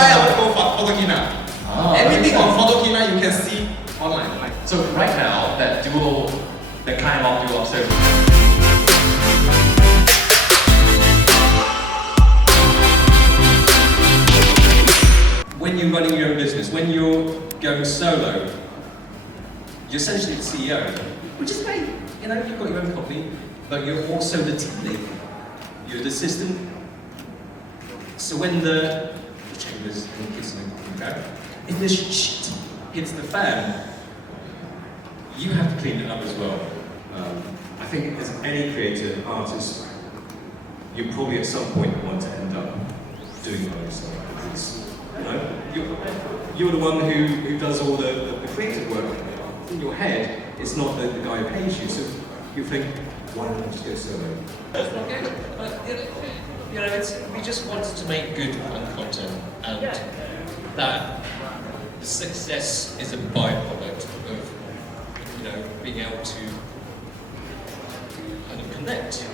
why I would go for Photokina. Everything on Photokina you can see online. So right now, that kind of dual service. When you're running your own business, when you're going solo, you're essentially the CEO, which is great. You know, you've got your own company, but you're also the team leader. You're the assistant. So when the chambers and the kids go, if the shit hits the fan, you have to clean it up as well. I think as any creator, artist, you probably at some point want to end up doing it by yourself. Because, you know, you're the one who does all the creative work. In your head, it's not the guy who pays you, so you think, why don't I just go solo? That's not good, but you know, we just wanted to make good fun content, and that success is a byproduct of, you know, being able to kind of connect